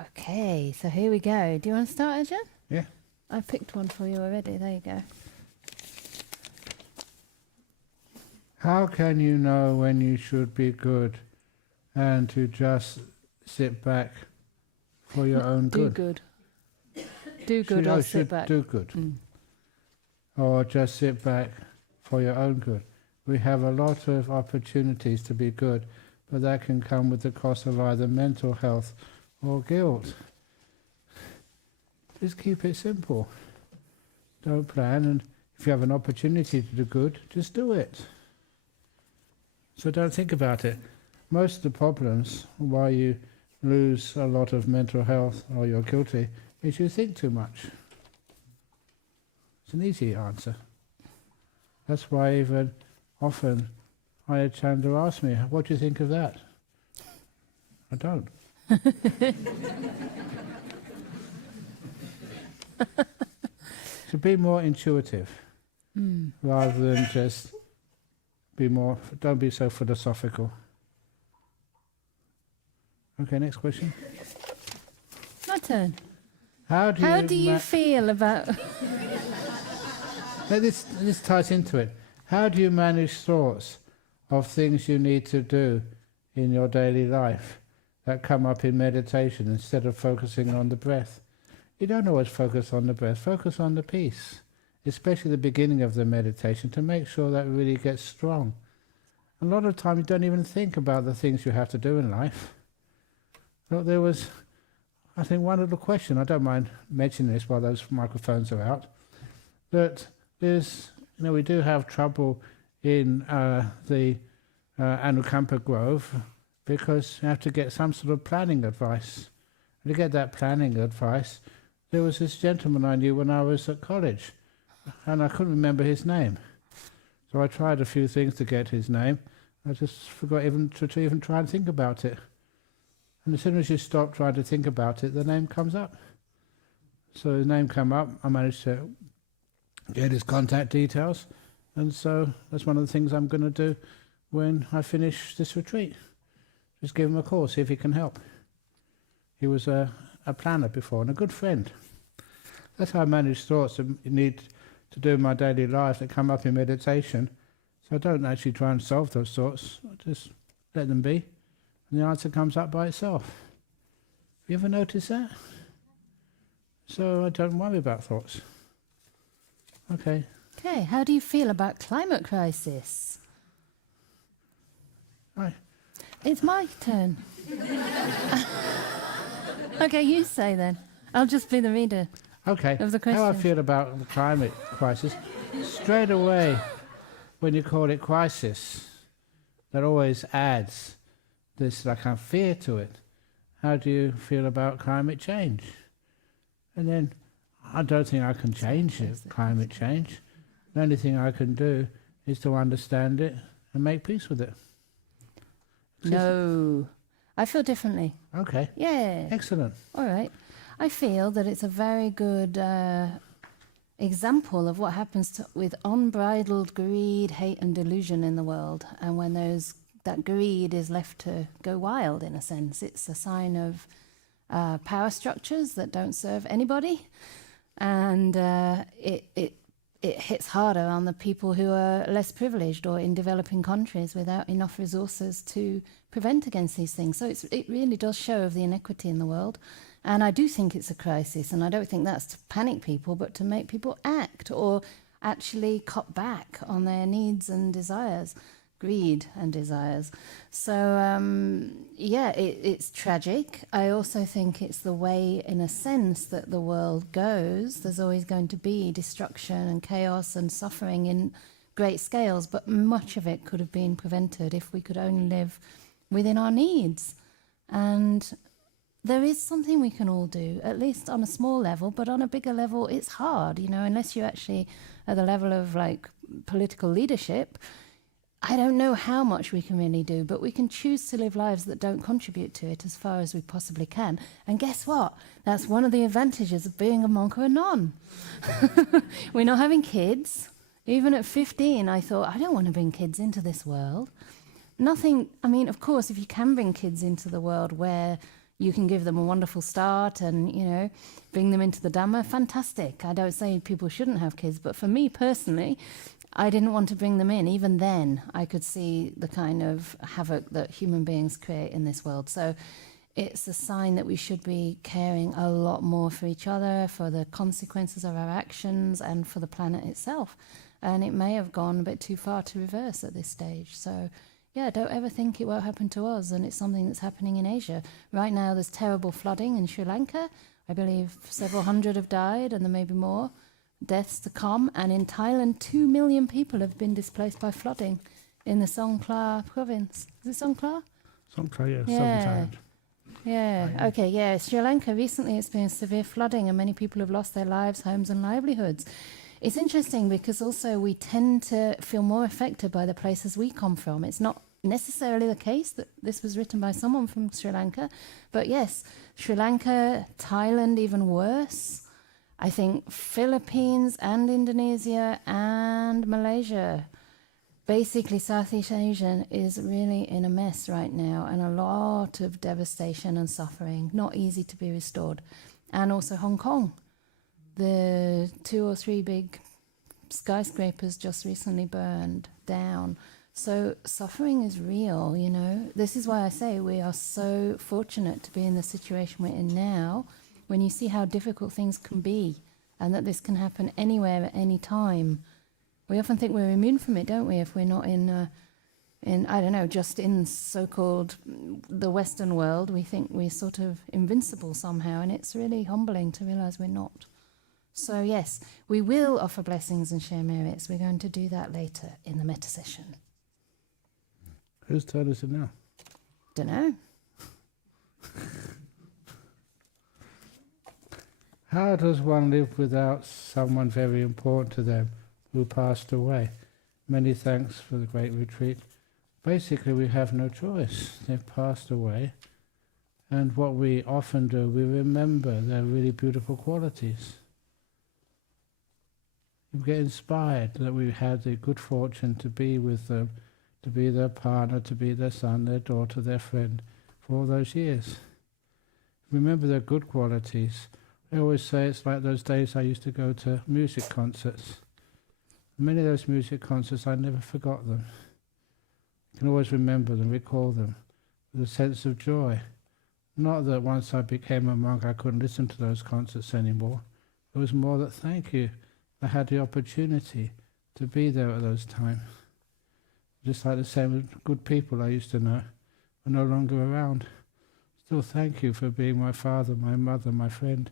Okay, so here we go. Do you want to start, Ajahn? Yeah. I picked one for you already. There you go. How can you know when you should be good and to just sit back for your own Do good? Do good or sit back. Do good. Or just sit back for your own good. We have a lot of opportunities to be good, but that can come with the cost of either mental health or guilt. Just keep it simple. Don't plan, and if you have an opportunity to do good, just do it. So don't think about it. Most of the problems why you lose a lot of mental health or you're guilty is you think too much. It's an easy answer. That's why even often Ajahn Canda asks me, what do you think of that? I don't. So be more intuitive rather than just don't be so philosophical. Okay, next question. My turn. How do you feel about... Now this ties into it. How do you manage thoughts of things you need to do in your daily life that come up in meditation instead of focusing on the breath? You don't always focus on the breath. Focus on the peace, especially the beginning of the meditation, to make sure that really gets strong. A lot of time you don't even think about the things you have to do in life. Look, there was, I think, one little question, I don't mind mentioning this while those microphones are out, that there's, we do have trouble in the Anukampa Grove because you have to get some sort of planning advice. And to get that planning advice, there was this gentleman I knew when I was at college, and I couldn't remember his name. So I tried a few things to get his name. I just forgot even to even try and think about it. And as soon as you stop trying to think about it, the name comes up. So his name came up, I managed to get his contact details, and so that's one of the things I'm going to do when I finish this retreat. Just give him a call, see if he can help. He was a planner before and a good friend. That's how I manage thoughts that need to do in my daily life that come up in meditation. So I don't actually try and solve those thoughts, I just let them be, and the answer comes up by itself. Have you ever noticed that? So I don't worry about thoughts. Okay. Okay, how do you feel about climate crisis? Right. It's my turn. Okay, you say then. I'll just be the reader. Okay. Of the question. How I feel about the climate crisis. Straight away, when you call it crisis, that always adds this like a fear to it. How do you feel about climate change? And then, I don't think I can change it, climate change. The only thing I can do is to understand it and make peace with it. No, I feel differently. Okay. Yeah. Excellent. All right. I feel that it's a very good example of what happens with unbridled greed, hate and delusion in the world. And when that greed is left to go wild, in a sense, it's a sign of power structures that don't serve anybody. And it hits harder on the people who are less privileged or in developing countries without enough resources to prevent against these things. So it really does show of the inequity in the world. And I do think it's a crisis, and I don't think that's to panic people, but to make people act or actually cut back on their needs and desires, greed and desires. So, it's tragic. I also think it's the way, in a sense, that the world goes. There's always going to be destruction and chaos and suffering in great scales, but much of it could have been prevented if we could only live within our needs. And there is something we can all do, at least on a small level, but on a bigger level, it's hard, unless you actually at the level of political leadership. I don't know how much we can really do, but we can choose to live lives that don't contribute to it as far as we possibly can. And guess what? That's one of the advantages of being a monk or a nun. We're not having kids. Even at 15, I thought, I don't want to bring kids into this world. Of course, if you can bring kids into the world where you can give them a wonderful start and, you know, bring them into the Dhamma, fantastic. I don't say people shouldn't have kids, but for me personally, I didn't want to bring them in. Even then, I could see the kind of havoc that human beings create in this world. So it's a sign that we should be caring a lot more for each other, for the consequences of our actions, and for the planet itself. And it may have gone a bit too far to reverse at this stage. So, yeah, don't ever think it won't happen to us. And it's something that's happening in Asia. Right now, there's terrible flooding in Sri Lanka. I believe several hundred have died, and there may be more deaths to come. And in Thailand, 2 million people have been displaced by flooding in the Songkhla province. Is it Songkhla? Songkhla, Yeah. sometimes. Yeah, okay, yeah. Sri Lanka recently experienced severe flooding and many people have lost their lives, homes and livelihoods. It's interesting because also we tend to feel more affected by the places we come from. It's not necessarily the case that this was written by someone from Sri Lanka, but yes, Sri Lanka, Thailand, even worse. I think Philippines and Indonesia and Malaysia. Basically, Southeast Asia is really in a mess right now, and a lot of devastation and suffering, not easy to be restored. And also Hong Kong. The 2 or 3 big skyscrapers just recently burned down. So suffering is real, you know. This is why I say we are so fortunate to be in the situation we're in now, when you see how difficult things can be, and that this can happen anywhere at any time. We often think we're immune from it, don't we, if we're not in I don't know, just in so-called the Western world. We think we're sort of invincible somehow, and it's really humbling to realize we're not. So yes, we will offer blessings and share merits. We're going to do that later in the metta session. Whose turn is it now? Don't know. How does one live without someone very important to them who passed away? Many thanks for the great retreat. Basically, we have no choice. They've passed away. And what we often do, we remember their really beautiful qualities. We get inspired that we had the good fortune to be with them, to be their partner, to be their son, their daughter, their friend, for all those years. Remember their good qualities. I always say it's like those days I used to go to music concerts. Many of those music concerts, I never forgot them. I can always remember them, recall them, with a sense of joy. Not that once I became a monk I couldn't listen to those concerts anymore. It was more that, thank you, I had the opportunity to be there at those times. Just like the same with good people I used to know are no longer around. Still thank you for being my father, my mother, my friend.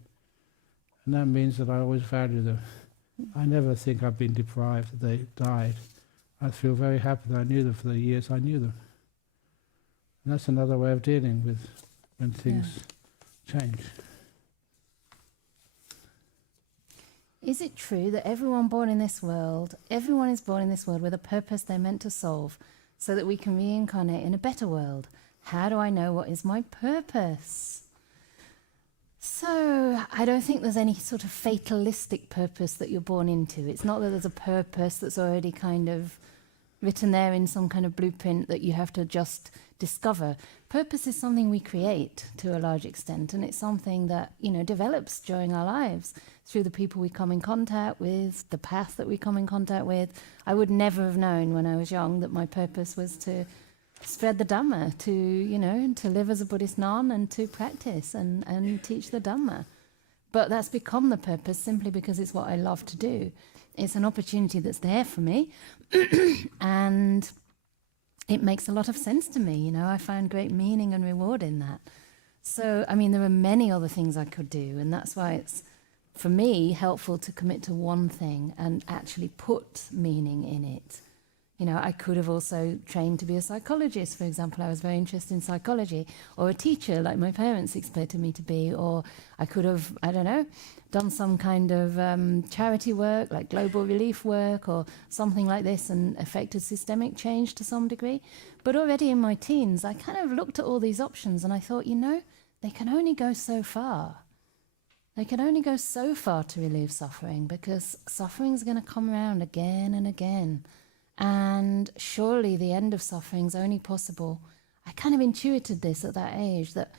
And that means that I always value them. I never think I've been deprived that they died. I feel very happy that I knew them for the years I knew them. And that's another way of dealing with when things change. Is it true that everyone is born in this world with a purpose they're meant to solve, so that we can reincarnate in a better world? How do I know what is my purpose? So, I don't think there's any sort of fatalistic purpose that you're born into. It's not that there's a purpose that's already kind of written there in some kind of blueprint that you have to just discover. Purpose is something we create to a large extent, and it's something that, you know, develops during our lives through the people we come in contact with, the path that we come in contact with. I would never have known when I was young that my purpose was to spread the Dhamma, to, you know, to live as a Buddhist nun and to practice and teach the Dhamma. But that's become the purpose simply because it's what I love to do. It's an opportunity that's there for me and it makes a lot of sense to me, you know. I find great meaning and reward in that. So, I mean, there are many other things I could do, and that's why it's, for me, helpful to commit to one thing and actually put meaning in it. You know, I could have also trained to be a psychologist, for example. I was very interested in psychology, or a teacher like my parents expected me to be, or I could have, I don't know, done some kind of charity work, like global relief work or something like this, and affected systemic change to some degree. But already in my teens, I kind of looked at all these options and I thought, you know, they can only go so far. They can only go so far to relieve suffering, because suffering is going to come around again and again. And surely the end of suffering is only possible. I kind of intuited this at that age, that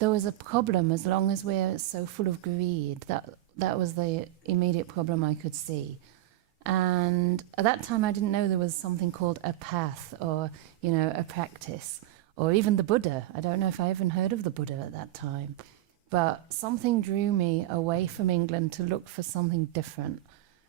there was a problem as long as we're so full of greed. That was the immediate problem I could see. And at that time, I didn't know there was something called a path or, a practice, or even the Buddha. I don't know if I even heard of the Buddha at that time. But something drew me away from England to look for something different.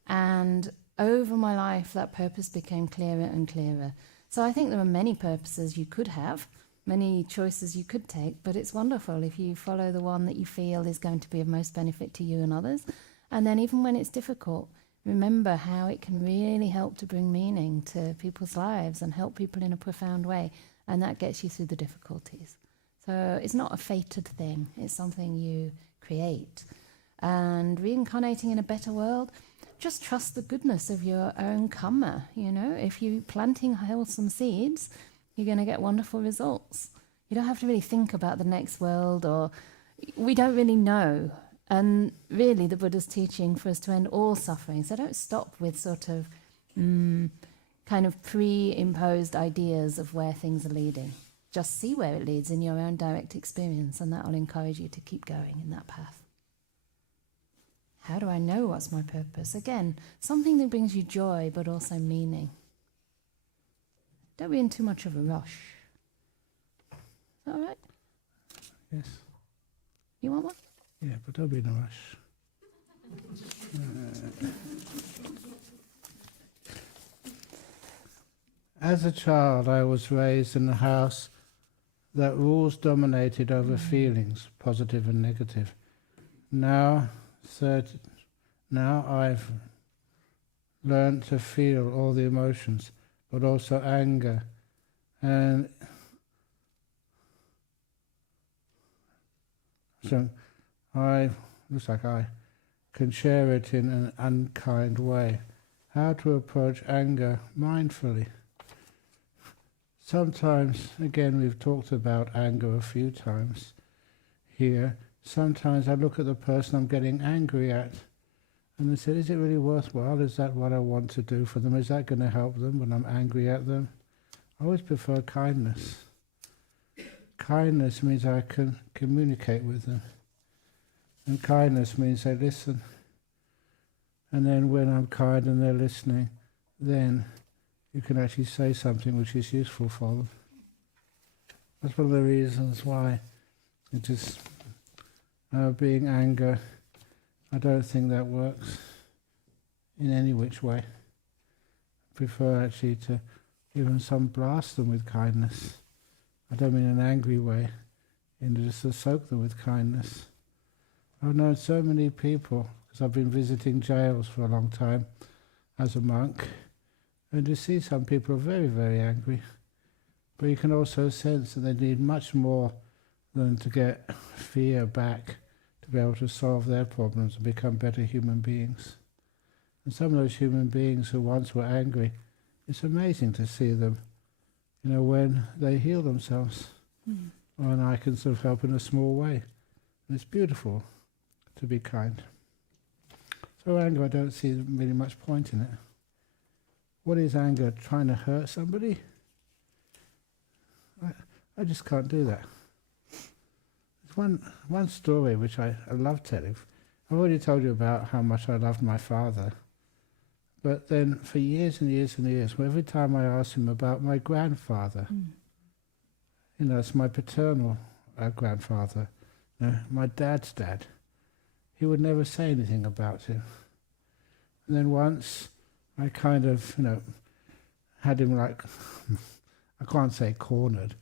And over my life, that purpose became clearer and clearer. So I think there are many purposes you could have, many choices you could take, but it's wonderful if you follow the one that you feel is going to be of most benefit to you and others. And then even when it's difficult, remember how it can really help to bring meaning to people's lives and help people in a profound way. And that gets you through the difficulties. So it's not a fated thing. It's something you create. And reincarnating in a better world, just trust the goodness of your own karma. If you're planting wholesome seeds, you're going to get wonderful results. You don't have to really think about the next world, or we don't really know. And really, the Buddha's teaching for us to end all suffering. So don't stop with sort of kind of pre-imposed ideas of where things are leading. Just see where it leads in your own direct experience, and that will encourage you to keep going in that path. How do I know what's my purpose? Again, something that brings you joy, but also meaning. Don't be in too much of a rush. Is that all right? Yes. You want one? Yeah, but don't be in a rush. As a child, I was raised in a house that rules dominated over feelings, positive and negative. Now I've learned to feel all the emotions, but also anger. And so looks like I can share it in an unkind way. How to approach anger mindfully. Sometimes, again, we've talked about anger a few times here. Sometimes I look at the person I'm getting angry at and I say, is it really worthwhile? Is that what I want to do for them? Is that going to help them when I'm angry at them? I always prefer kindness. Kindness means I can communicate with them. And kindness means they listen. And then when I'm kind and they're listening, then you can actually say something which is useful for them. That's one of the reasons why it is being anger. I don't think that works in any which way. I prefer actually to even some blast them with kindness. I don't mean in an angry way, in just to soak them with kindness. I've known so many people, because I've been visiting jails for a long time as a monk, and you see some people are very, very angry, but you can also sense that they need much more than to get fear back to be able to solve their problems and become better human beings. And some of those human beings who once were angry, it's amazing to see them, when they heal themselves. And I can sort of help in a small way. And it's beautiful to be kind. So anger, I don't see really much point in it. What is anger? Trying to hurt somebody? I just can't do that. There's one story which I love telling. I've already told you about how much I loved my father. But then for years and years and years, every time I asked him about my grandfather, it's my paternal grandfather, my dad's dad, he would never say anything about him. And then once I kind of, had him like, I can't say cornered,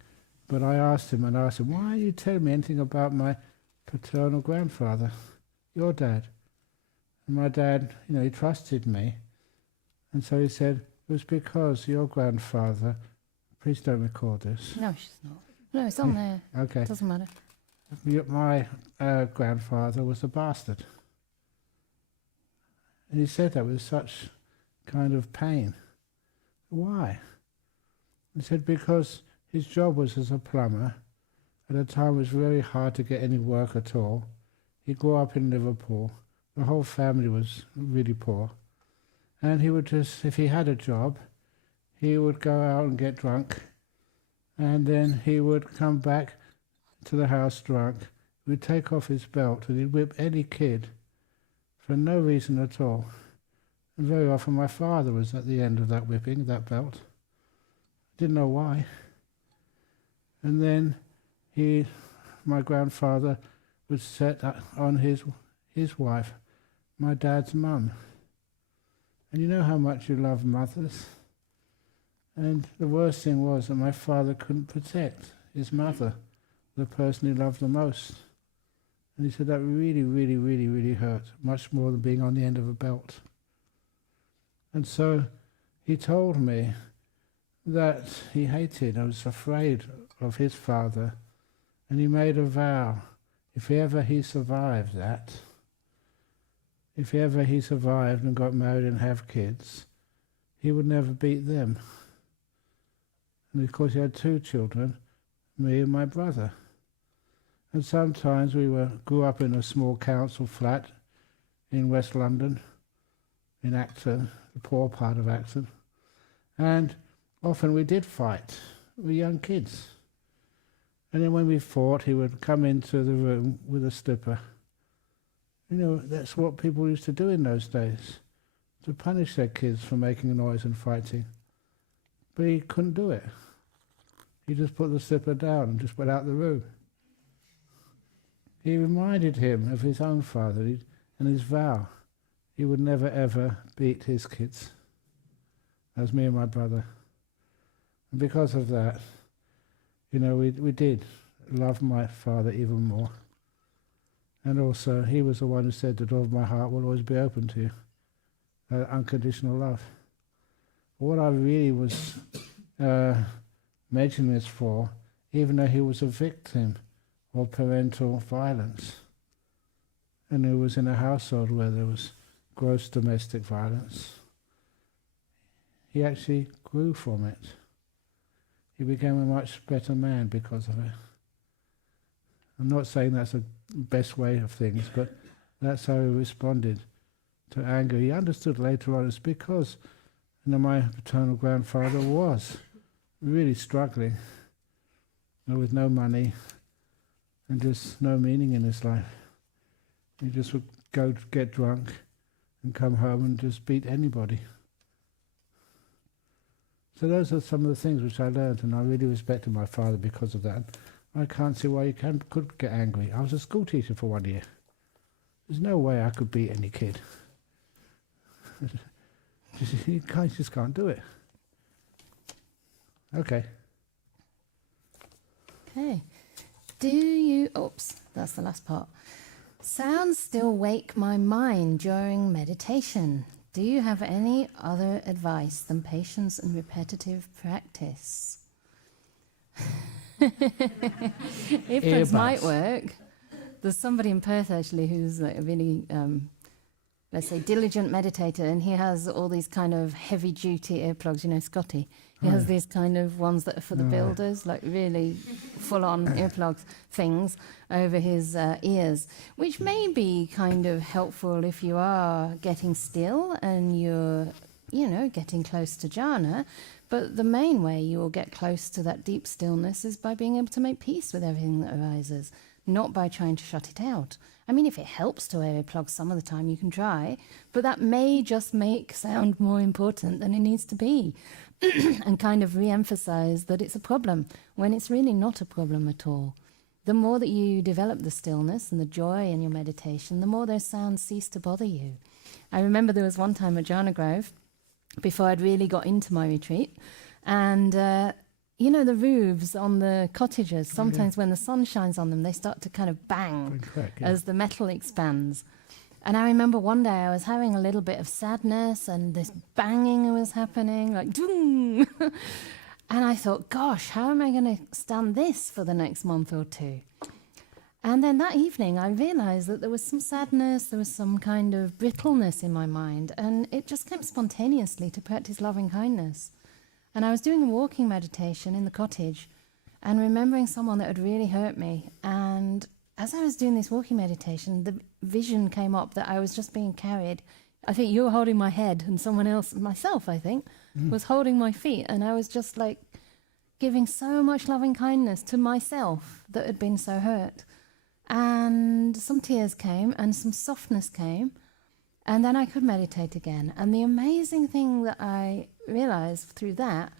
but I asked him, why are you telling me anything about my paternal grandfather, your dad? And my dad, he trusted me. And so he said, it was because your grandfather, please don't record this. No, she's not. No, it's on there. Okay. Doesn't matter. My grandfather was a bastard. And he said that with such kind of pain. Why? He said because his job was as a plumber. At a time it was very hard to get any work at all. He grew up in Liverpool. The whole family was really poor. And he would just, if he had a job, he would go out and get drunk. And then he would come back to the house drunk he would take off his belt and he'd whip any kid for no reason at all. And very often my father was at the end of that whipping, that belt. Didn't know why. And then my grandfather would set on his wife, my dad's mum. And you know how much you love mothers? And the worst thing was that my father couldn't protect his mother, the person he loved the most. And he said that really, really, really, really hurt, much more than being on the end of a belt. And so he told me that he hated, I was afraid of his father, and he made a vow, if ever he survived that, if ever he survived and got married and have kids, he would never beat them. And of course he had 2 children, me and my brother. And sometimes we grew up in a small council flat in West London, in Acton, the poor part of Acton. And often we did fight. We were young kids. And then when we fought, he would come into the room with a slipper. You know, that's what people used to do in those days, to punish their kids for making a noise and fighting. But he couldn't do it. He just put the slipper down and just went out the room. He reminded him of his own father and his vow. He would never ever beat his kids. That was me and my brother. And because of that, you know, we did love my father even more. And also, he was the one who said, the door of my heart will always be open to you. Unconditional love. What I really was mentioning this for, even though he was a victim of parental violence, and he was in a household where there was gross domestic violence, he actually grew from it. He became a much better man because of it. I'm not saying that's the best way of things, but that's how he responded to anger. He understood later on it's because, you know, my paternal grandfather was really struggling, you know, with no money and just no meaning in his life. He just would go to get drunk and come home and just beat anybody. So those are some of the things which I learned, and I really respected my father because of that. I can't see why you could get angry. I was a school teacher for 1 year. There's no way I could beat any kid. You just can't do it. Okay. Okay. Oops, that's the last part. Sounds still wake my mind during meditation. Do you have any other advice than patience and repetitive practice? Earbuds might work. There's somebody in Perth actually who's like a really, let's say, diligent meditator, and he has all these kind of heavy-duty earplugs. You know, Scotty. He has these kind of ones that are for the builders, like really full-on earplugs things over his ears, which may be kind of helpful if you are getting still and you're, you know, getting close to jhana. But the main way you will get close to that deep stillness is by being able to make peace with everything that arises, not by trying to shut it out. I mean, if it helps to wear earplugs some of the time, you can try, but that may just make sound more important than it needs to be and kind of re-emphasize that it's a problem when it's really not a problem at all. The more that you develop the stillness and the joy in your meditation, the more those sounds cease to bother you. I remember there was one time at Jhana Grove, before I'd really got into my retreat, and you know the roofs on the cottages, sometimes when the sun shines on them, they start to kind of bang as the metal expands. And I remember one day I was having a little bit of sadness and this banging was happening, like doom. And I thought, gosh, how am I going to stand this for the next month or two? And then that evening I realized that there was some sadness, there was some kind of brittleness in my mind, and it just came spontaneously to practice loving kindness. And I was doing a walking meditation in the cottage and remembering someone that had really hurt me. And as I was doing this walking meditation, the vision came up that I was just being carried. I think you were holding my head and someone else, myself I think, was holding my feet. And I was just like giving so much loving kindness to myself that had been so hurt. and some tears came and some softness came, and then I could meditate again. And the amazing thing that I realized through that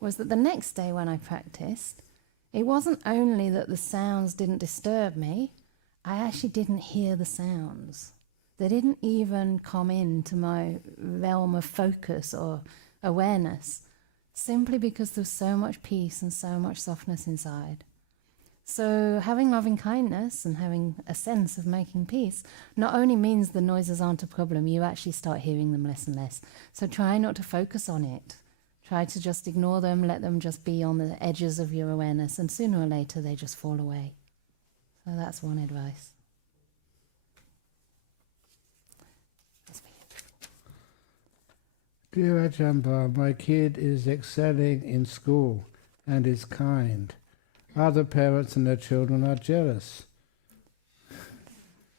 was that the next day when I practiced, it wasn't only that the sounds didn't disturb me, I actually didn't hear the sounds. They didn't even come into my realm of focus or awareness, simply because there's so much peace and so much softness inside. So having loving kindness and having a sense of making peace not only means the noises aren't a problem, you actually start hearing them less and less. So try not to focus on it. Try to just ignore them, let them just be on the edges of your awareness, and sooner or later they just fall away. So that's one advice. Dear Ajahn Brahm, my kid is excelling in school and is kind. Other parents and their children are jealous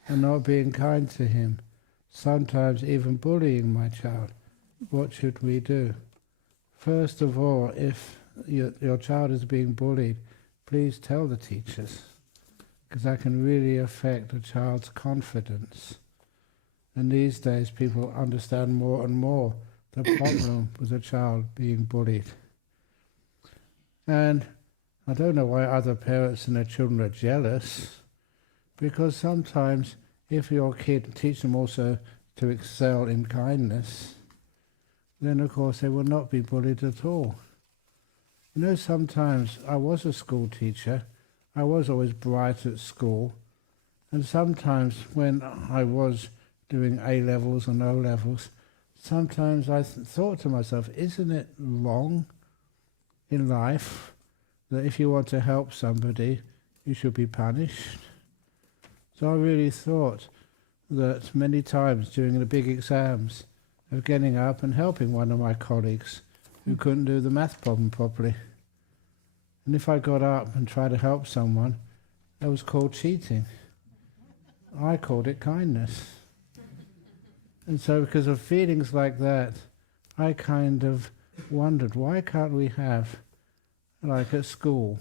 and not being kind to him, sometimes even bullying my child. What should we do? First of all, if your child is being bullied, please tell the teachers, because that can really affect a child's confidence. And these days people understand more and more the problem with a child being bullied. And I don't know why other parents and their children are jealous, because sometimes if your kid teach them also to excel in kindness, then of course they will not be bullied at all. You know, sometimes I was a school teacher, I was always bright at school, and sometimes when I was doing A-levels and O-levels, sometimes I thought to myself, isn't it wrong in life that if you want to help somebody, you should be punished? So I really thought that many times during the big exams of getting up and helping one of my colleagues who couldn't do the math problem properly. And if I got up and tried to help someone, that was called cheating. I called it kindness. And so because of feelings like that, I kind of wondered, why can't we have, like at school,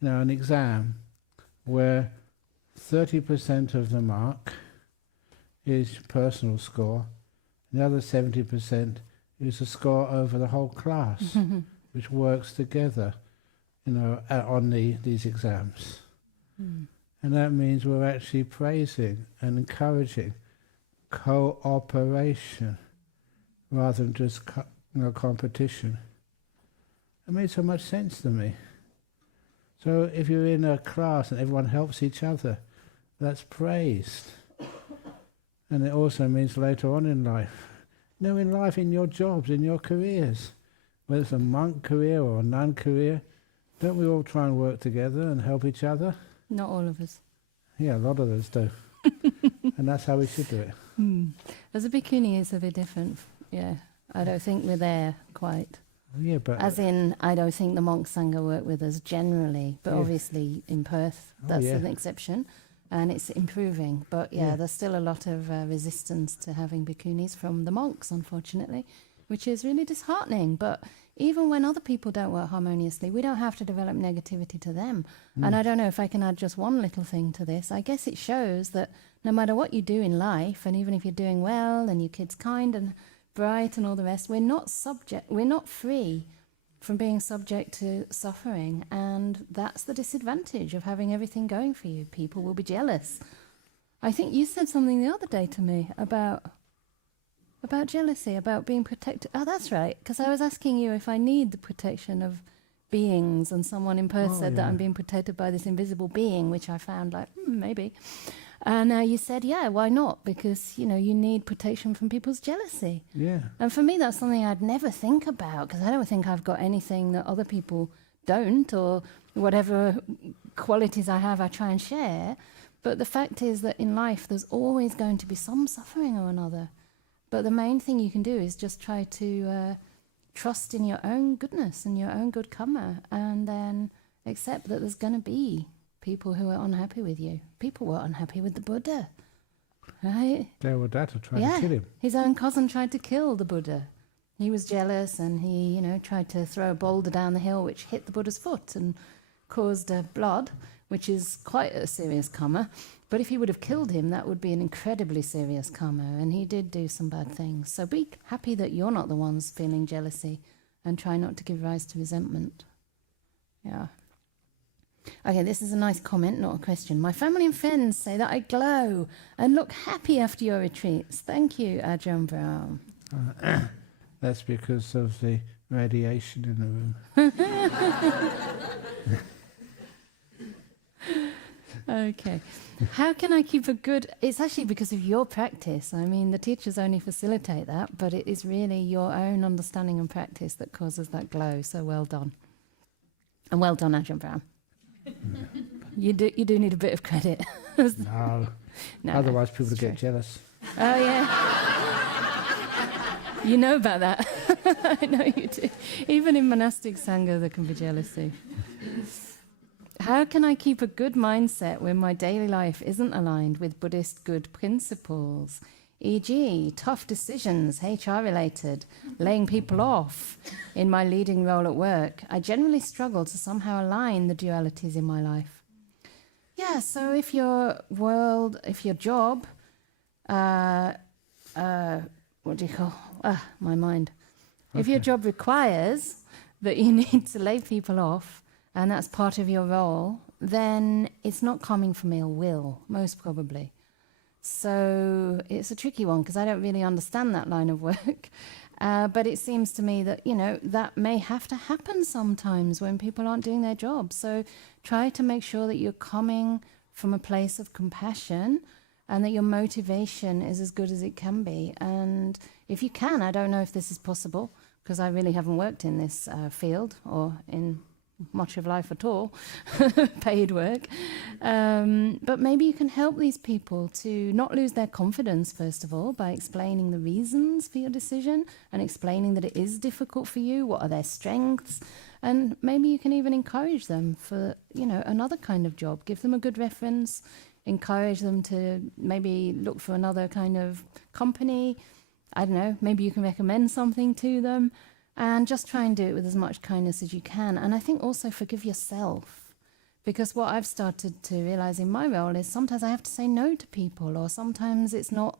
an exam where 30% of the mark is personal score, and the other 70% is a score over the whole class, which works together, on these exams. And that means we're actually praising and encouraging cooperation rather than just competition. It made so much sense to me. So if you're in a class and everyone helps each other, that's praised. And it also means later on in life. In life, in your jobs, in your careers, whether it's a monk career or a nun career, don't we all try and work together and help each other? Not all of us. Yeah, a lot of us do. And that's how we should do it. As a bhikkhuni, it's a bit different. Yeah, I don't think we're there quite. Yeah, but As in, I don't think the monk sangha work with us generally, but Yeah. obviously in Perth, that's yeah. an exception, and it's improving. But there's still a lot of resistance to having bhikkhunis from the monks, unfortunately, which is really disheartening. But even when other people don't work harmoniously, we don't have to develop negativity to them. And I don't know if I can add just one little thing to this. I guess it shows that no matter what you do in life, and even if you're doing well and your kid's kind and bright and all the rest, we're not free from being subject to suffering, and that's the disadvantage of having everything going for you. People will be jealous. I think you said something the other day to me about jealousy, about being protected. Oh, that's right, because I was asking you if I need the protection of beings, and someone in Perth said that I'm being protected by this invisible being, which I found like, maybe. And you said, yeah, why not? Because, you need protection from people's jealousy. Yeah. And for me, that's something I'd never think about, because I don't think I've got anything that other people don't, or whatever qualities I have, I try and share. But the fact is that in life, there's always going to be some suffering or another. But the main thing you can do is just try to trust in your own goodness and your own good karma, and then accept that there's going to be people who are unhappy with you. People were unhappy with the Buddha, right? Devadatta tried to kill him. His own cousin tried to kill the Buddha. He was jealous, and he, tried to throw a boulder down the hill, which hit the Buddha's foot and caused blood, which is quite a serious karma. But if he would have killed him, that would be an incredibly serious karma, and he did do some bad things. So be happy that you're not the ones feeling jealousy, and try not to give rise to resentment. Yeah. Okay, this is a nice comment, not a question. My family and friends say that I glow and look happy after your retreats. Thank you, Ajahn Brahm. That's because of the radiation in the room. Okay. How can I keep a good... It's actually because of your practice. I mean, the teachers only facilitate that, but it is really your own understanding and practice that causes that glow. So well done. And well done, Ajahn Brahm. You do need a bit of credit. No. Otherwise people it's get true. jealous. Oh, yeah. You know about that. I know you do. Even in monastic sangha, there can be jealousy. How can I keep a good mindset when my daily life isn't aligned with Buddhist good principles? E.g., tough decisions, HR-related, laying people off in my leading role at work. I generally struggle to somehow align the dualities in my life. Yeah, so if your job, what do you call? My mind. Okay. If your job requires that you need to lay people off, and that's part of your role, then it's not coming from ill will, most probably. So it's a tricky one because I don't really understand that line of work. But it seems to me that, that may have to happen sometimes when people aren't doing their job. So try to make sure that you're coming from a place of compassion and that your motivation is as good as it can be. And if you can, I don't know if this is possible because I really haven't worked in this field or in much of life at all, paid work. But maybe you can help these people to not lose their confidence, first of all, by explaining the reasons for your decision and explaining that it is difficult for you, what are their strengths, and maybe you can even encourage them for, another kind of job. Give them a good reference, encourage them to maybe look for another kind of company. I don't know, maybe you can recommend something to them. And just try and do it with as much kindness as you can. And I think also forgive yourself. Because what I've started to realize in my role is sometimes I have to say no to people, or sometimes it's not,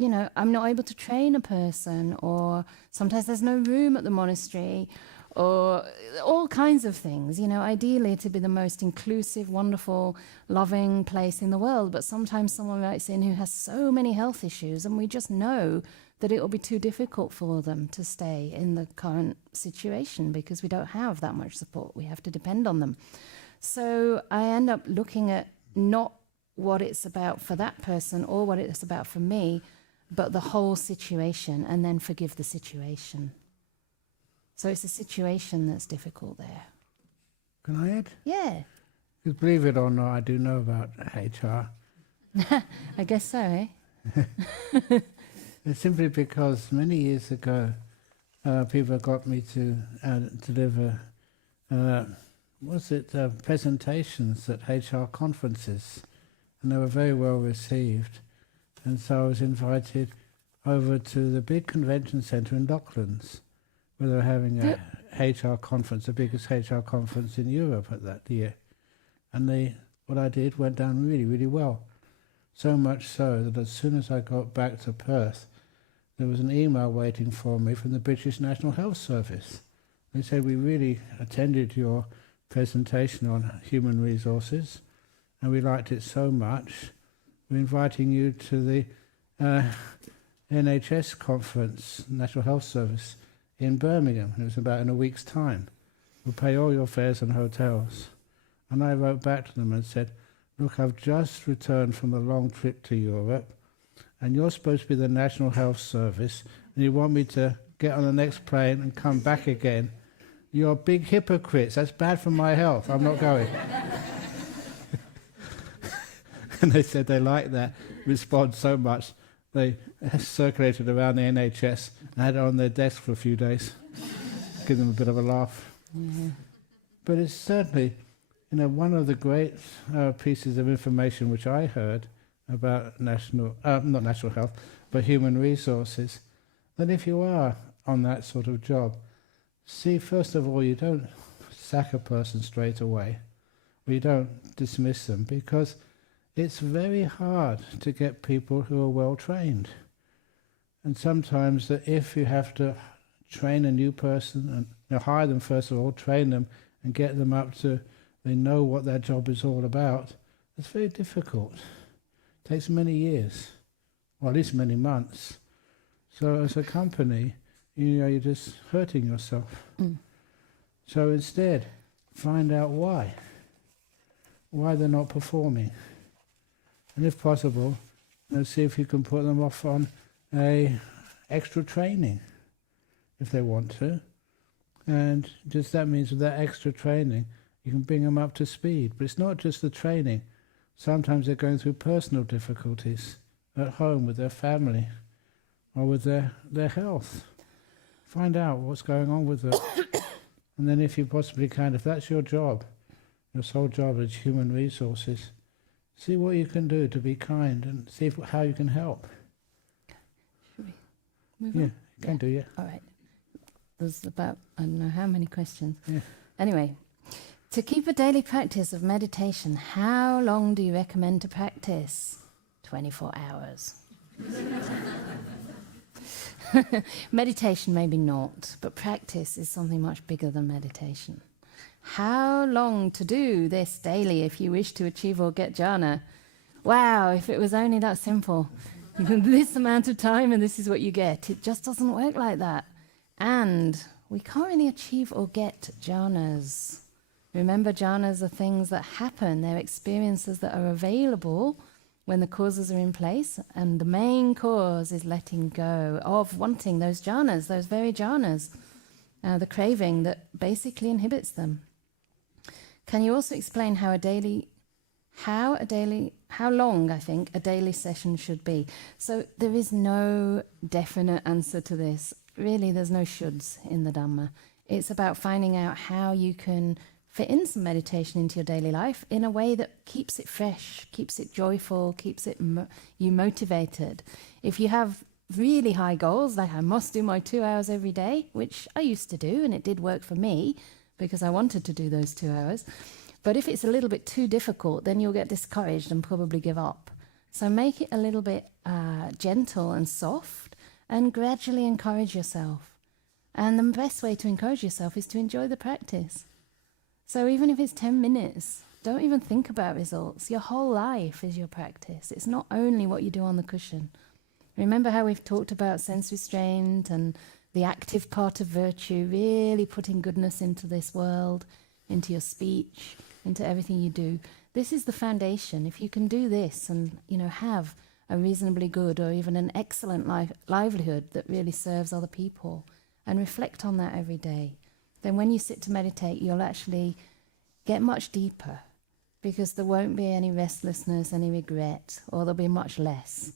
I'm not able to train a person, or sometimes there's no room at the monastery, or all kinds of things. Ideally to be the most inclusive, wonderful, loving place in the world. But sometimes someone writes in who has so many health issues, and we just know that it will be too difficult for them to stay in the current situation because we don't have that much support. We have to depend on them. So I end up looking at not what it's about for that person or what it's about for me, but the whole situation, and then forgive the situation. So it's a situation that's difficult there. Can I add? Yeah. Because believe it or not, I do know about HR. I guess so, eh? It's simply because many years ago, people got me to deliver, presentations at HR conferences, and they were very well received. And so I was invited over to the big convention centre in Docklands, where they were having a HR conference, the biggest HR conference in Europe at that year. And what I did went down really, really well. So much so that as soon as I got back to Perth, there was an email waiting for me from the British National Health Service. They said, we really attended your presentation on human resources and we liked it so much, we're inviting you to the NHS conference, National Health Service, in Birmingham. It was about in a week's time. We'll pay all your fares and hotels. And I wrote back to them and said, look, I've just returned from a long trip to Europe, and you're supposed to be the National Health Service, and you want me to get on the next plane and come back again. You're big hypocrites. That's bad for my health. I'm not going. And they said they liked that response so much, they circulated around the NHS and had it on their desk for a few days. Give them a bit of a laugh. Mm-hmm. But it's certainly, one of the great pieces of information which I heard about not national health, but human resources, that if you are on that sort of job, see, first of all, you don't sack a person straight away, we don't dismiss them, because it's very hard to get people who are well trained. And sometimes that if you have to train a new person and hire them first of all, train them and get them up to, they know what their job is all about, it's very difficult. It takes many years, or at least many months. So as a company, you're just hurting yourself. So instead, find out why they're not performing. And if possible, see if you can put them off on a extra training, if they want to. And just that means with that extra training, you can bring them up to speed. But it's not just the training. Sometimes they're going through personal difficulties at home with their family or with their health. Find out what's going on with it. And then if you possibly can, if that's your job, your sole job is human resources, see what you can do to be kind and see how you can help. Should we move on? Yeah, can do, yeah. All right. There's about, I don't know how many questions. Yeah. Anyway, to keep a daily practice of meditation, how long do you recommend to practice? 24 hours. Meditation maybe not, but practice is something much bigger than meditation. How long to do this daily if you wish to achieve or get jhana? Wow, if it was only that simple. This amount of time and this is what you get. It just doesn't work like that. And we can't really achieve or get jhanas. Remember, jhanas are things that happen. They're experiences that are available when the causes are in place. And the main cause is letting go of wanting those jhanas, those very jhanas, the craving that basically inhibits them. Can you also explain how long, I think, a daily session should be? So there is no definite answer to this. Really, there's no shoulds in the Dhamma. It's about finding out how you can fit in some meditation into your daily life in a way that keeps it fresh, keeps it joyful, keeps it you motivated. If you have really high goals, like I must do my 2 hours every day, which I used to do, and it did work for me because I wanted to do those 2 hours. But if it's a little bit too difficult, then you'll get discouraged and probably give up. So make it a little bit gentle and soft and gradually encourage yourself. And the best way to encourage yourself is to enjoy the practice. So even if it's 10 minutes, don't even think about results. Your whole life is your practice. It's not only what you do on the cushion. Remember how we've talked about sense restraint and the active part of virtue, really putting goodness into this world, into your speech, into everything you do. This is the foundation. If you can do this and, have a reasonably good or even an excellent livelihood that really serves other people, and reflect on that every day, then when you sit to meditate, you'll actually get much deeper, because there won't be any restlessness, any regret, or there'll be much less.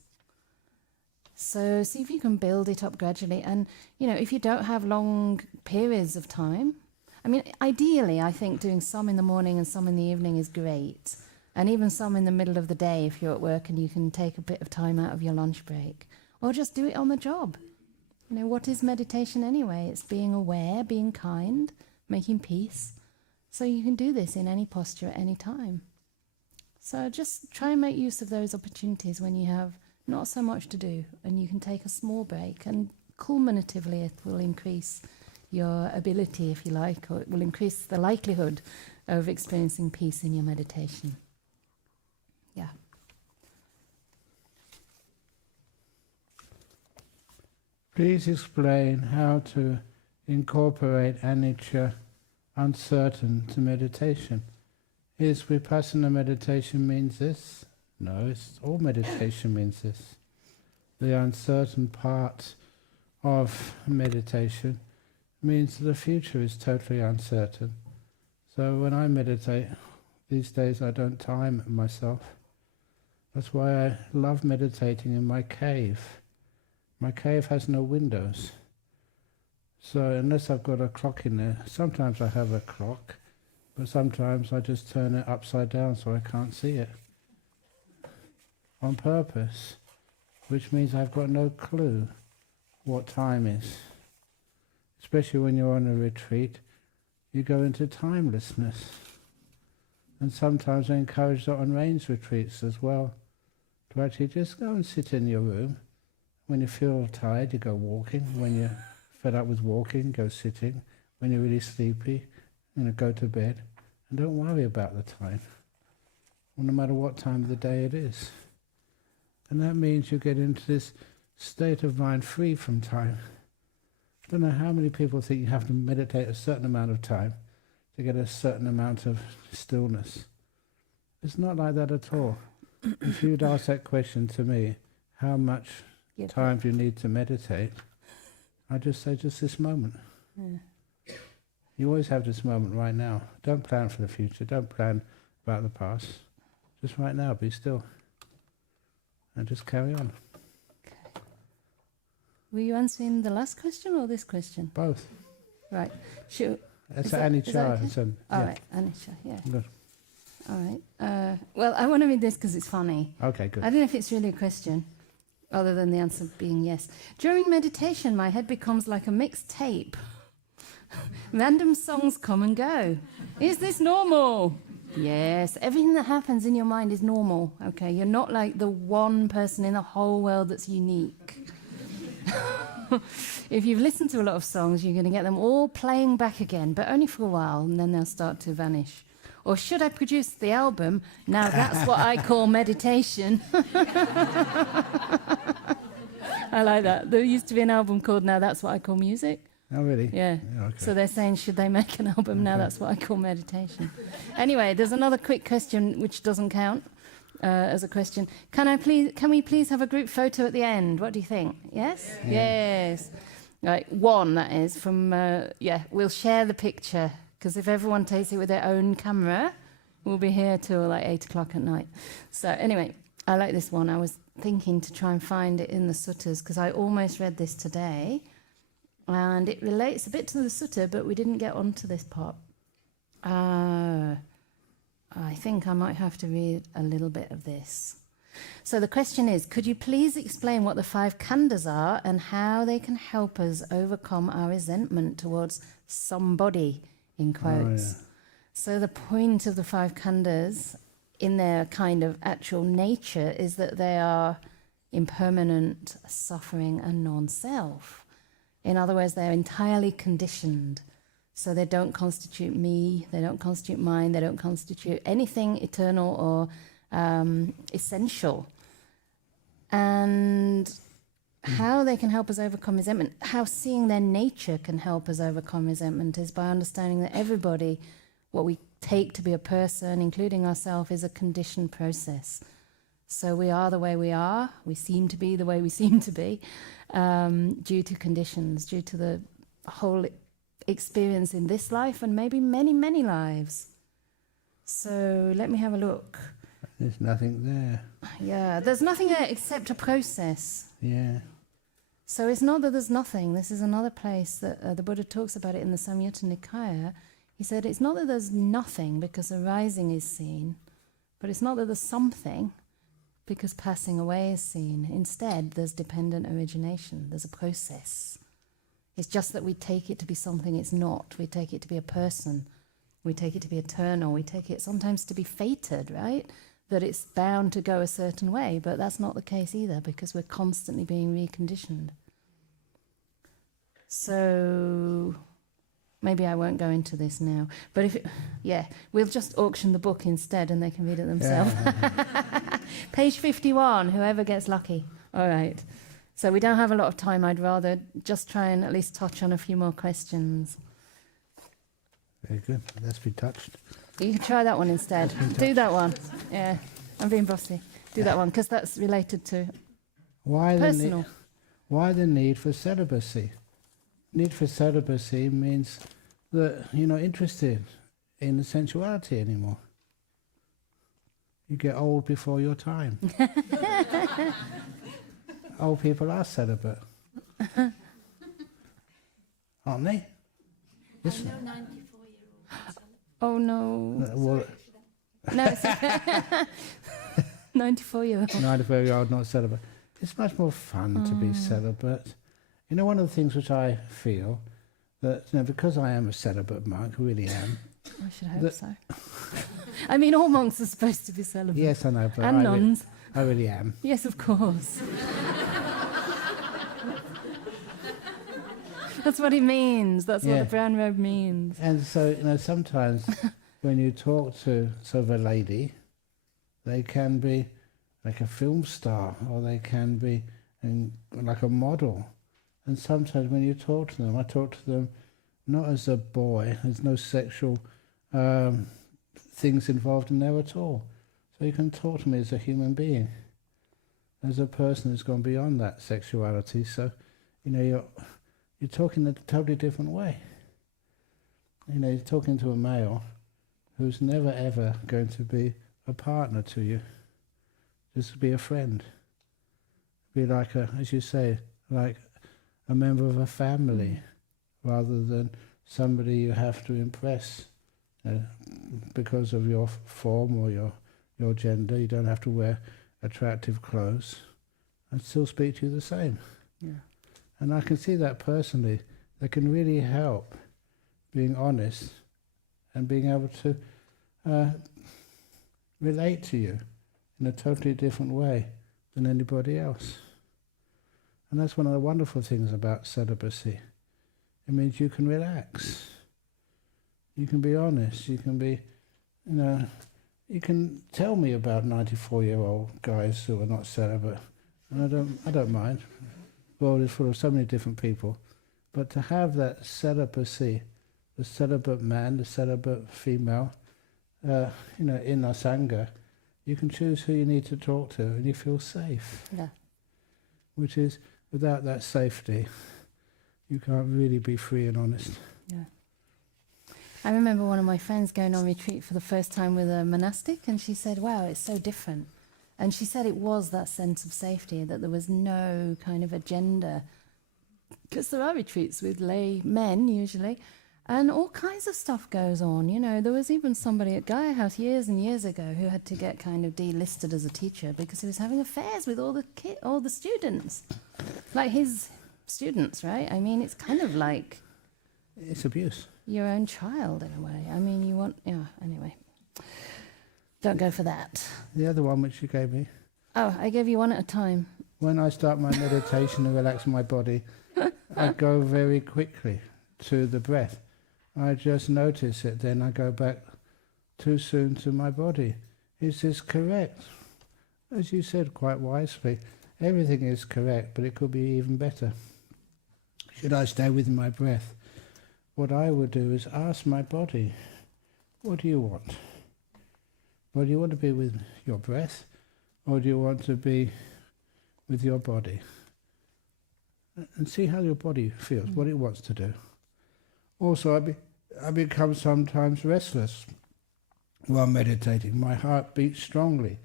So see if you can build it up gradually. And, if you don't have long periods of time, ideally, I think doing some in the morning and some in the evening is great. And even some in the middle of the day if you're at work and you can take a bit of time out of your lunch break. Or just do it on the job. What is meditation anyway? It's being aware, being kind, making peace. So you can do this in any posture at any time. So just try and make use of those opportunities when you have not so much to do and you can take a small break, and culminatively it will increase your ability, if you like, or it will increase the likelihood of experiencing peace in your meditation. Yeah. Please explain how to incorporate anicca, uncertain, to meditation. Is vipassana meditation means this? No, all meditation means this. The uncertain part of meditation means that the future is totally uncertain. So when I meditate, these days I don't time myself. That's why I love meditating in my cave. My cave has no windows. So unless I've got a clock in there, sometimes I have a clock, but sometimes I just turn it upside down so I can't see it. On purpose, which means I've got no clue what time is. Especially when you're on a retreat, you go into timelessness. And sometimes I encourage that on rains retreats as well, to actually just go and sit in your room. When you feel tired, you go walking. When you're fed up with walking, go sitting. When you're really sleepy, go to bed. And don't worry about the time, no matter what time of the day it is. And that means you get into this state of mind free from time. I don't know how many people think you have to meditate a certain amount of time to get a certain amount of stillness. It's not like that at all. If you'd ask that question to me, how much time do you need to meditate? I'd just say just this moment. Yeah. You always have this moment right now. Don't plan for the future. Don't plan about the past. Just right now, be still. And just carry on. Okay. Were you answering the last question or this question? Both. Right. Sure. That's Anicca. Okay? All right, Anicca, yeah. Good. All right. Well, I want to read this because it's funny. Okay, good. I don't know if it's really a question, other than the answer being yes. During meditation, my head becomes like a mixed tape. Random songs come and go. Is this normal? Yes, everything that happens in your mind is normal. Okay, you're not like the one person in the whole world that's unique. If you've listened to a lot of songs, you're going to get them all playing back again, but only for a while, and then they'll start to vanish. Or should I produce the album? Now that's what I call meditation. I like that. There used to be an album called Now That's What I Call Music. Oh, really? Yeah. Okay. So they're saying, should they make an album? Now that's what I call meditation. Anyway, there's another quick question which doesn't count as a question. Can we please have a group photo at the end? What do you think? Yes? Yeah. Yes. Right, one, that is, from, we'll share the picture, because if everyone takes it with their own camera, we'll be here till like 8 o'clock at night. So anyway, I like this one. I was thinking to try and find it in the suttas, because I almost read this today, and it relates a bit to the sutta, but we didn't get onto this part. I think I might have to read a little bit of this. So the question is, could you please explain what the 5 Candas are and how they can help us overcome our resentment towards somebody, in quotes? Oh, yeah. So the point of the 5 Candas, in their kind of actual nature, is that they are impermanent, suffering, and non-self. In other words, they're entirely conditioned. So they don't constitute me, they don't constitute mine, they don't constitute anything eternal or essential. And how they can help us overcome resentment, how seeing their nature can help us overcome resentment, is by understanding that everybody, what we take to be a person, including ourselves, is a conditioned process. So we are the way we are, we seem to be the way we seem to be, due to conditions, due to the whole experience in this life and maybe many, many lives. So let me have a look. There's nothing there. Yeah, there's nothing there except a process. Yeah. So it's not that there's nothing. This is another place that the Buddha talks about it in the Samyutta Nikaya. He said it's not that there's nothing because arising is seen, but it's not that there's something because passing away is seen. Instead, there's dependent origination. There's a process. It's just that we take it to be something it's not. We take it to be a person. We take it to be eternal. We take it sometimes to be fated, right? That it's bound to go a certain way, but that's not the case either because we're constantly being reconditioned. So maybe I won't go into this now, but we'll just auction the book instead and they can read it themselves. Yeah. Page 51, whoever gets lucky. All right. So we don't have a lot of time. I'd rather just try and at least touch on a few more questions. Very good. Let's be touched. You can try that one instead. Do that one. Yeah, I'm being bossy. Do that one, because that's related to personal. Why the need for celibacy? Need for celibacy means that you're not interested in the sensuality anymore. You get old before your time. Old people are celibate. Aren't they? Yes. I know 94-year-olds. Oh no. Well, No, it's 94-year-old. 94-year-old not celibate. It's much more fun to be celibate. One of the things which I feel that, because I am a celibate monk, really am, I should hope The- so. I mean, all monks are supposed to be celibate. Yes, I know, but And nuns. I really am. Yes, of course. That's what he means. That's what Yeah. the brown robe means. And so, sometimes when you talk to sort of a lady, they can be like a film star, or they can be like a model. And sometimes when you talk to them, I talk to them not as a boy. There's no sexual things involved in there at all. So you can talk to me as a human being, as a person who's gone beyond that sexuality. So, you're talking in a totally different way. You're talking to a male who's never ever going to be a partner to you. Just be a friend. Be like as you say, like a member of a family, rather than somebody you have to impress because of your form or your gender. You don't have to wear attractive clothes. And still speak to you the same. Yeah. And I can see that personally. That can really help being honest and being able to relate to you in a totally different way than anybody else. And that's one of the wonderful things about celibacy. It means you can relax. You can be honest. You can be, you can tell me about 94-year-old guys who are not celibate. And I don't mind. The world is full of so many different people. But to have that celibacy, the celibate man, the celibate female, in a sangha, you can choose who you need to talk to and you feel safe. Yeah. Which is, without that safety, you can't really be free and honest. Yeah. I remember one of my friends going on retreat for the first time with a monastic, and she said, wow, it's so different. And she said it was that sense of safety, that there was no kind of agenda. Because there are retreats with lay men, usually, and all kinds of stuff goes on. There was even somebody at Gaia House years and years ago who had to get kind of delisted as a teacher because he was having affairs with all the students. Like his students, right? I mean, it's kind of like It's abuse. your own child in a way. I mean, you want, anyway. Don't go for that. The other one which you gave me, Oh, I gave you one at a time. when I start my meditation and relax my body, I go very quickly to the breath. I just notice it, then I go back too soon to my body. Is this correct? As you said quite wisely, everything is correct, but it could be even better. Should I stay with my breath? What I would do is ask my body, what do you want? Well, do you want to be with your breath, or do you want to be with your body? And see how your body feels, what it wants to do. Also, I become sometimes restless while meditating. My heart beats strongly.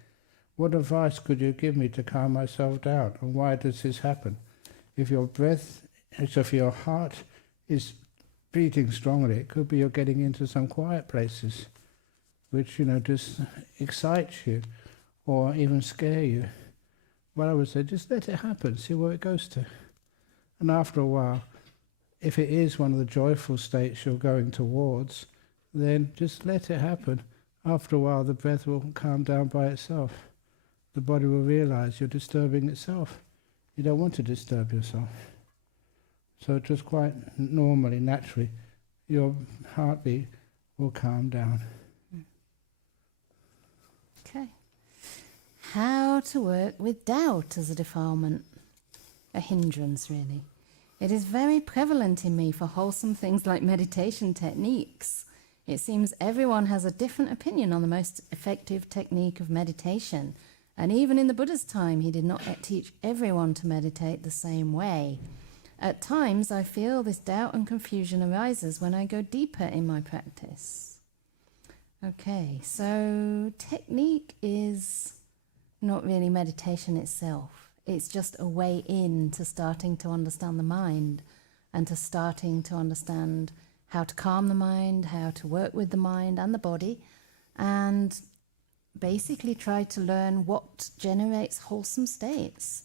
What advice could you give me to calm myself down? And why does this happen? If your heart is beating strongly, it could be you're getting into some quiet places, which, just excites you or even scare you. Well, I would say just let it happen, see where it goes to. And after a while, if it is one of the joyful states you're going towards, then just let it happen. After a while, the breath will calm down by itself. The body will realize you're disturbing itself. You don't want to disturb yourself. So just quite normally, naturally, your heartbeat will calm down. Okay. How to work with doubt as a defilement, a hindrance really. It is very prevalent in me for wholesome things like meditation techniques. It seems everyone has a different opinion on the most effective technique of meditation. And even in the Buddha's time, he did not teach everyone to meditate the same way. At times, I feel this doubt and confusion arises when I go deeper in my practice. Okay, so technique is not really meditation itself. It's just a way in to starting to understand the mind and to starting to understand how to calm the mind, how to work with the mind and the body, and basically try to learn what generates wholesome states.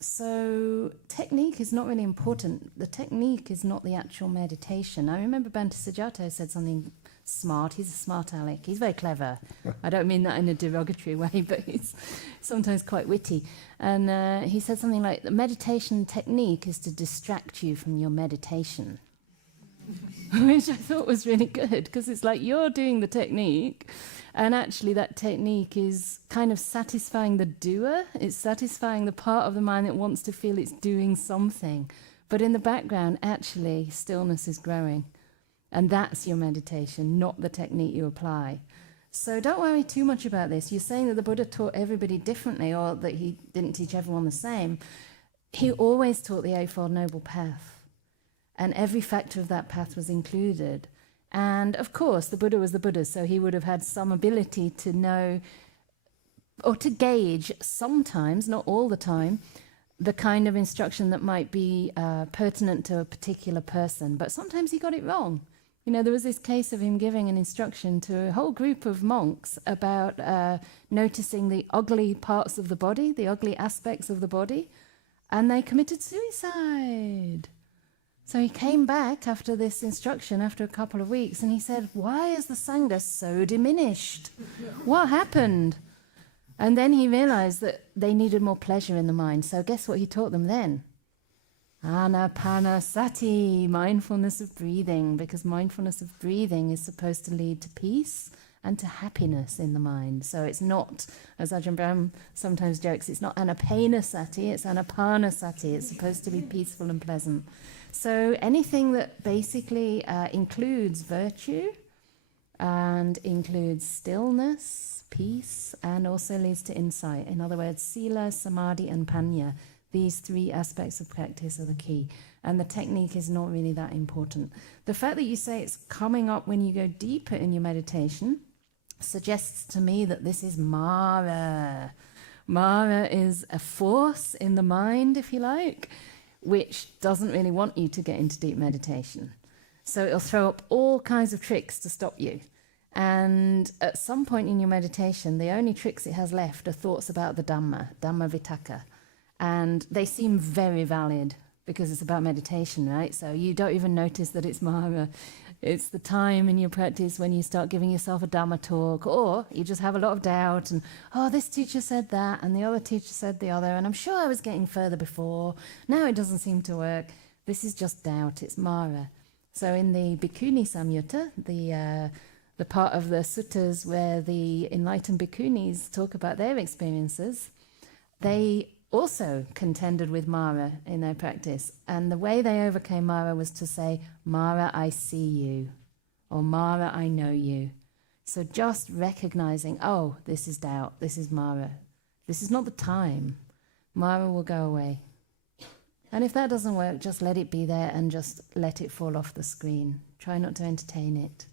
So technique is not really important. The technique is not the actual meditation. I remember Bhante Sujato said something smart. He's a smart aleck. He's very clever. I don't mean that in a derogatory way, but he's sometimes quite witty. And he said something like, the meditation technique is to distract you from your meditation. Which I thought was really good, because it's like you're doing the technique, and actually that technique is kind of satisfying the doer. It's satisfying the part of the mind that wants to feel it's doing something. But in the background, actually, stillness is growing. And that's your meditation, not the technique you apply. So don't worry too much about this. You're saying that the Buddha taught everybody differently, or that he didn't teach everyone the same. He always taught the Eightfold Noble Path. And every factor of that path was included. And of course, the Buddha was the Buddha, so he would have had some ability to know, or to gauge sometimes, not all the time, the kind of instruction that might be pertinent to a particular person. But sometimes he got it wrong. You know, there was this case of him giving an instruction to a whole group of monks about noticing the ugly parts of the body, the ugly aspects of the body, and they committed suicide. So he came back after this instruction, after a couple of weeks, and he said, why is the Sangha so diminished? What happened? And then he realized that they needed more pleasure in the mind. So guess what he taught them then? Anapanasati, mindfulness of breathing, because mindfulness of breathing is supposed to lead to peace and to happiness in the mind. So it's not, as Ajahn Brahm sometimes jokes, it's not anapanasati, it's anapanasati. It's supposed to be peaceful and pleasant. So anything that basically includes virtue and includes stillness, peace, and also leads to insight. In other words, sila, samadhi, and panya. These three aspects of practice are the key. And the technique is not really that important. The fact that you say it's coming up when you go deeper in your meditation suggests to me that this is Mara. Mara is a force in the mind, if you like, which doesn't really want you to get into deep meditation. So it'll throw up all kinds of tricks to stop you. And at some point in your meditation, the only tricks it has left are thoughts about the Dhamma, Dhamma Vitaka. And they seem very valid because it's about meditation, right? So you don't even notice that it's Mara. It's the time in your practice when you start giving yourself a Dhamma talk, or you just have a lot of doubt and, oh, this teacher said that and the other teacher said the other, and I'm sure I was getting further before. Now it doesn't seem to work. This is just doubt. It's Mara. So in the Bhikkhuni Samyutta, the part of the suttas where the enlightened bhikkhunis talk about their experiences, they also contended with Mara in their practice. And the way they overcame Mara was to say, Mara, I see you, or Mara, I know you. So just recognizing, oh, this is doubt, this is Mara. This is not the time. Mara will go away. And if that doesn't work, just let it be there and just let it fall off the screen. Try not to entertain it.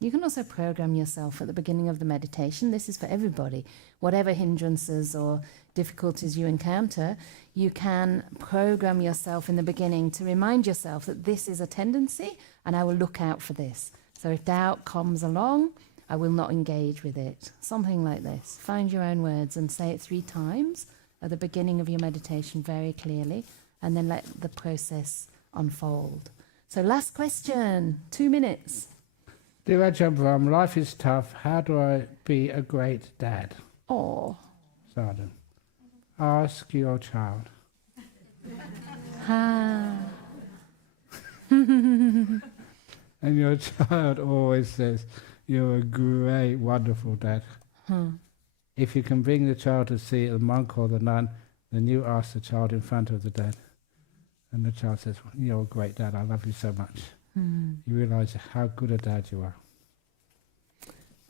You can also program yourself at the beginning of the meditation. This is for everybody. Whatever hindrances or difficulties you encounter, you can program yourself in the beginning to remind yourself that this is a tendency and I will look out for this. So if doubt comes along, I will not engage with it. Something like this. Find your own words and say it 3 times at the beginning of your meditation very clearly, and then let the process unfold. So last question, 2 minutes. Dear Ajahn Brahm, life is tough. How do I be a great dad? Oh. Sadhu. Ask your child. And your child always says, you're a great, wonderful dad. If you can bring the child to see the monk or the nun, then you ask the child in front of the dad. And the child says, you're a great dad, I love you so much. You realize how good a dad you are.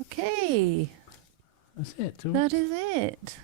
Okay. That's it. That is it.